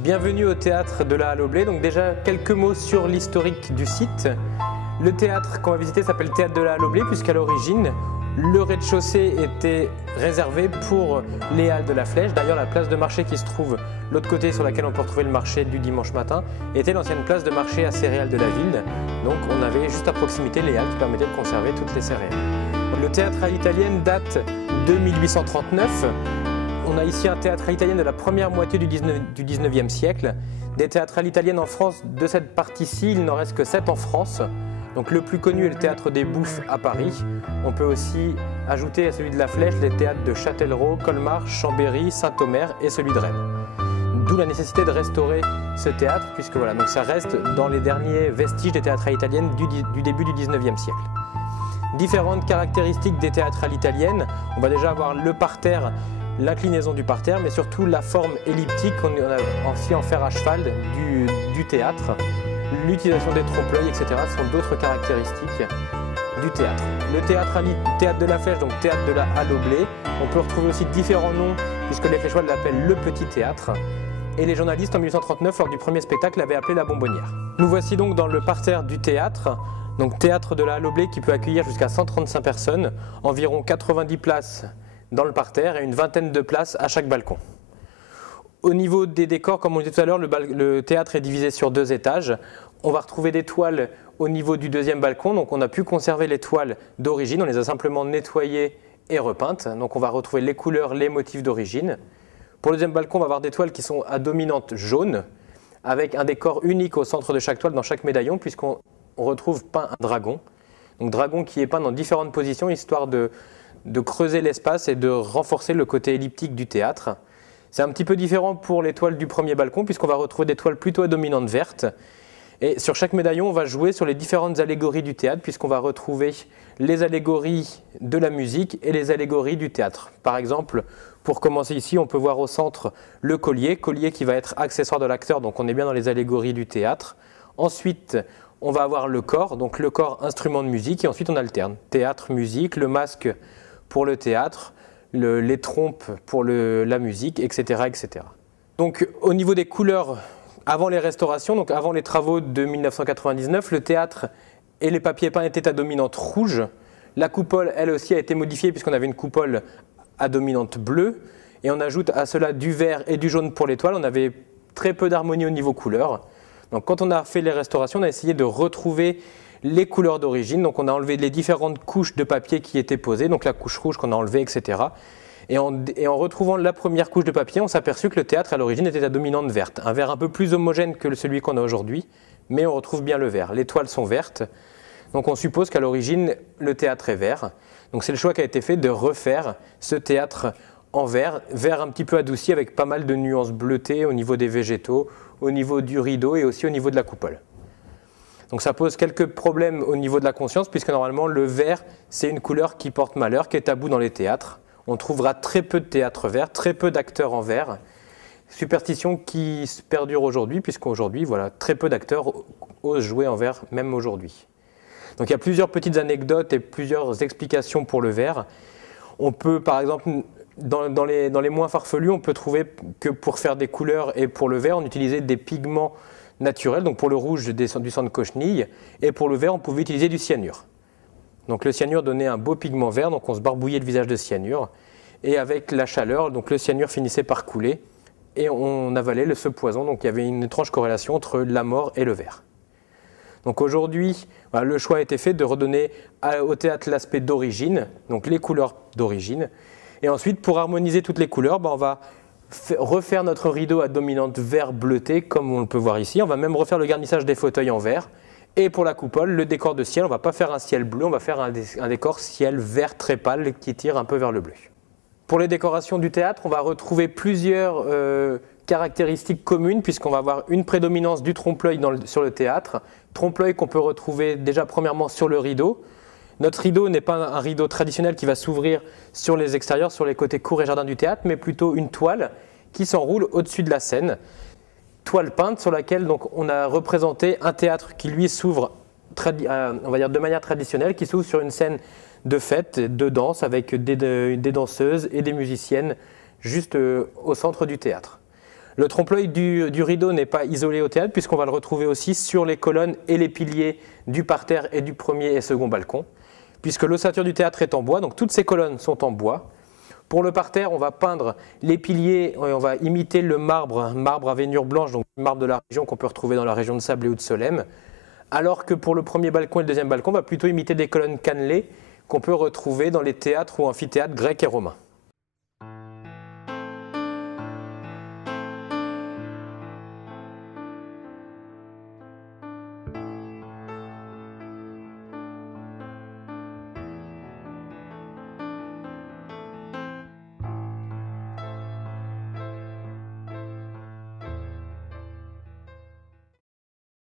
Bienvenue au théâtre de la Halle au Blé. Donc déjà quelques mots sur l'historique du site. Le théâtre qu'on va visiter s'appelle Théâtre de la Halle au Blé puisqu'à l'origine le rez-de-chaussée était réservé pour les halles de la Flèche. D'ailleurs la place de marché qui se trouve l'autre côté sur laquelle on peut retrouver le marché du dimanche matin était l'ancienne place de marché à céréales de la ville. Donc on avait juste à proximité les halles qui permettaient de conserver toutes les céréales. Le théâtre à l'italienne date de 1839. On a ici un théâtre à l'italienne de la première moitié du 19e siècle. Des théâtres à l'italienne en France, de cette partie-ci, il n'en reste que 7 en France. Donc le plus connu est le théâtre des Bouffes à Paris. On peut aussi ajouter à celui de la Flèche les théâtres de Châtellerault, Colmar, Chambéry, Saint-Omer et celui de Rennes. D'où la nécessité de restaurer ce théâtre, puisque voilà, donc ça reste dans les derniers vestiges des théâtres à l'italienne du début du 19e siècle. Différentes caractéristiques des théâtres à l'italienne, on va déjà avoir le parterre, l'inclinaison du parterre, mais surtout la forme elliptique, on a aussi en fer à cheval du théâtre, l'utilisation des trompe-l'œil, etc. sont d'autres caractéristiques du théâtre. Le théâtre de la Flèche, donc théâtre de la Halle au Blé, on peut retrouver aussi différents noms, puisque les Fléchois l'appellent le Petit Théâtre, et les journalistes en 1839, lors du premier spectacle, l'avaient appelé la Bonbonnière. Nous voici donc dans le parterre du théâtre, donc théâtre de la Halle au Blé qui peut accueillir jusqu'à 135 personnes, environ 90 places dans le parterre et une vingtaine de places à chaque balcon. Au niveau des décors, comme on disait tout à l'heure, le théâtre est divisé sur 2 étages. On va retrouver des toiles au niveau du 2e balcon, donc on a pu conserver les toiles d'origine, on les a simplement nettoyées et repeintes, donc on va retrouver les couleurs, les motifs d'origine. Pour le 2e balcon, on va avoir des toiles qui sont à dominante jaune, avec un décor unique au centre de chaque toile, dans chaque médaillon, puisqu'on retrouve peint un dragon. Donc dragon qui est peint dans différentes positions, histoire de creuser l'espace et de renforcer le côté elliptique du théâtre. C'est un petit peu différent pour les toiles du 1er balcon, puisqu'on va retrouver des toiles plutôt à dominante verte. Et sur chaque médaillon, on va jouer sur les différentes allégories du théâtre, puisqu'on va retrouver les allégories de la musique et les allégories du théâtre. Par exemple, pour commencer ici, on peut voir au centre le collier qui va être accessoire de l'acteur, donc on est bien dans les allégories du théâtre. Ensuite, on va avoir le corps, donc le corps instrument de musique, et ensuite on alterne. Théâtre, musique, le masque pour le théâtre, les trompes pour la musique, etc., etc. Donc au niveau des couleurs, avant les restaurations, donc avant les travaux de 1999, le théâtre et les papiers peints étaient à dominante rouge. La coupole, elle aussi, a été modifiée puisqu'on avait une coupole à dominante bleue. Et on ajoute à cela du vert et du jaune pour les toiles. On avait très peu d'harmonie au niveau couleur. Donc quand on a fait les restaurations, on a essayé de retrouver les couleurs d'origine. Donc on a enlevé les différentes couches de papier qui étaient posées, donc la couche rouge qu'on a enlevée, etc. Et en retrouvant la première couche de papier, on s'est aperçu que le théâtre à l'origine était à dominante verte. Un vert un peu plus homogène que celui qu'on a aujourd'hui, mais on retrouve bien le vert. Les toiles sont vertes, donc on suppose qu'à l'origine, le théâtre est vert. Donc c'est le choix qui a été fait de refaire ce théâtre en vert un petit peu adouci avec pas mal de nuances bleutées au niveau des végétaux, au niveau du rideau et aussi au niveau de la coupole. Donc ça pose quelques problèmes au niveau de la conscience, puisque normalement le vert, c'est une couleur qui porte malheur, qui est tabou dans les théâtres. On trouvera très peu de théâtre vert, très peu d'acteurs en vert. Superstition qui perdure aujourd'hui, puisqu'aujourd'hui, voilà, très peu d'acteurs osent jouer en vert, même aujourd'hui. Donc il y a plusieurs petites anecdotes et plusieurs explications pour le vert. On peut, par exemple, dans les moins farfelus, on peut trouver que pour faire des couleurs et pour le vert, on utilisait des pigments naturels. Donc pour le rouge, du sang de cochenille, et pour le vert, on pouvait utiliser du cyanure. Donc le cyanure donnait un beau pigment vert, donc on se barbouillait le visage de cyanure. Et avec la chaleur, donc le cyanure finissait par couler et on avalait ce poison. Donc il y avait une étrange corrélation entre la mort et le vert. Donc aujourd'hui, voilà, le choix a été fait de redonner au théâtre l'aspect d'origine, donc les couleurs d'origine. Et ensuite, pour harmoniser toutes les couleurs, on va refaire notre rideau à dominante vert bleuté, comme on le peut voir ici. On va même refaire le garnissage des fauteuils en vert. Et pour la coupole, le décor de ciel, on ne va pas faire un ciel bleu, on va faire un décor ciel vert très pâle qui tire un peu vers le bleu. Pour les décorations du théâtre, on va retrouver plusieurs caractéristiques communes, puisqu'on va avoir une prédominance du trompe-l'œil sur le théâtre. Trompe-l'œil qu'on peut retrouver déjà premièrement sur le rideau. Notre rideau n'est pas un rideau traditionnel qui va s'ouvrir sur les extérieurs, sur les côtés cours et jardins du théâtre, mais plutôt une toile qui s'enroule au-dessus de la scène. Toile peinte sur laquelle donc, on a représenté un théâtre qui lui s'ouvre, on va dire de manière traditionnelle, qui s'ouvre sur une scène de fête, de danse, avec des danseuses et des musiciennes juste au centre du théâtre. Le trompe-l'œil du rideau n'est pas isolé au théâtre puisqu'on va le retrouver aussi sur les colonnes et les piliers du parterre et du premier et second balcon, puisque l'ossature du théâtre est en bois, donc toutes ces colonnes sont en bois. Pour le parterre, on va peindre les piliers et on va imiter le marbre à veinure blanche, donc le marbre de la région qu'on peut retrouver dans la région de Sablé ou de Solesmes, alors que pour le premier balcon et le deuxième balcon, on va plutôt imiter des colonnes cannelées qu'on peut retrouver dans les théâtres ou amphithéâtres grecs et romains.